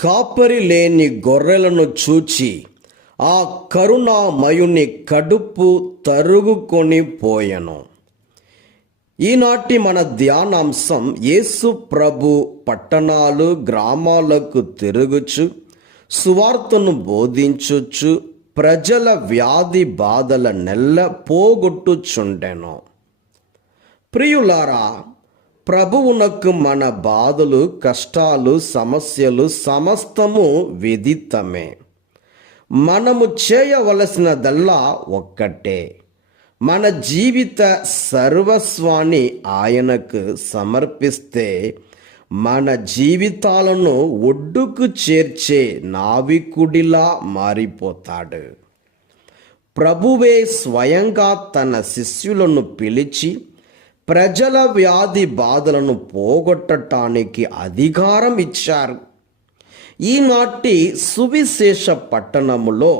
కాపరి లేని గొర్రెలను చూచి ఆ కరుణామయుని కడుపు తరుగుకొని పోయెను. ఈనాటి మన ధ్యానాంశం, యేసు ప్రభు పట్టణాలు గ్రామాలకు తిరుగుచు సువార్తను బోధించుచు ప్రజల వ్యాధి బాధల నెల్ల పోగొట్టుచుండెను. ప్రియులారా, ప్రభువునకు మన బాధలు, కష్టాలు, సమస్యలు సమస్తము విదితమే. మనము చేయవలసినదల్లా ఒక్కటే, మన జీవిత సర్వస్వాన్ని ఆయనకు సమర్పిస్తే మన జీవితాలను ఒడ్డుకు చేర్చే నావికుడిలా మారిపోతాడు. ప్రభువే స్వయంగా తన శిష్యులను పిలిచి ప్రజల వ్యాధి బాధలను పోగొట్టడానికి అధికారం ఇచ్చారు. ఈనాటి సువిశేష పట్టణములో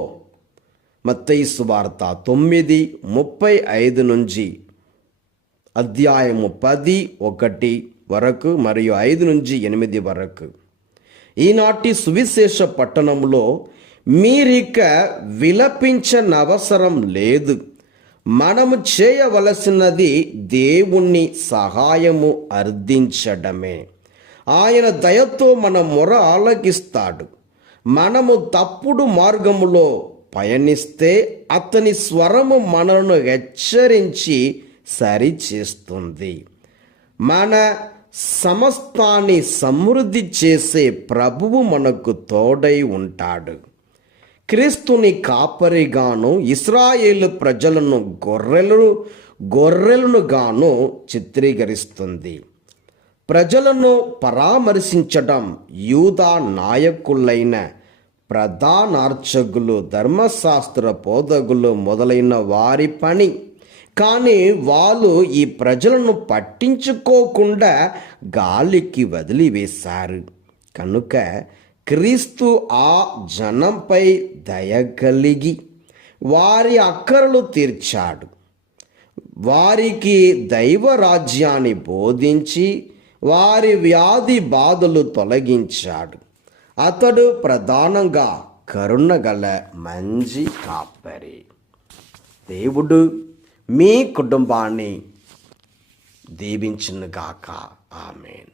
మత్తయి సువార్త 9:35 నుంచి అధ్యాయము 10:1 వరకు మరియు 5 నుంచి 8 వరకు, ఈనాటి సువిశేష పట్టణంలో మీరిక విలపించనవసరం లేదు, మనము చేయవలసినది దేవుని సహాయము అర్థించడమే. ఆయన దయతో మన మొర ఆలకిస్తాడు. మనము తప్పుడు మార్గములో పయనిస్తే అతని స్వరము మనలను హెచ్చరించి సరిచేస్తుంది. మన సమస్తాన్ని సమృద్ధి చేసే ప్రభువు మనకు తోడై ఉంటాడు. క్రీస్తుని కాపరిగాను ఇశ్రాయేలు ప్రజలను గొర్రెలను గాను చిత్రీకరిస్తుంది. ప్రజలను పరామర్శించడం యూదా నాయకులైన ప్రధానార్చకులు, ధర్మశాస్త్ర బోధకులు మొదలైన వారి పని. కానీ వాళ్ళు ఈ ప్రజలను పట్టించుకోకుండా గాలికి వదిలివేశారు. కనుక క్రీస్తు ఆ జనంపై దయ కలిగి వారి అక్కరలు తీర్చాడు. వారికి దైవరాజ్యాన్ని బోధించి వారి వ్యాధి బాధలు తొలగించాడు. అతడు ప్రధానంగా కరుణగల మంచి కాపరి. దేవుడు మీ కుటుంబాన్ని దీవించునుగాక. ఆమేన్.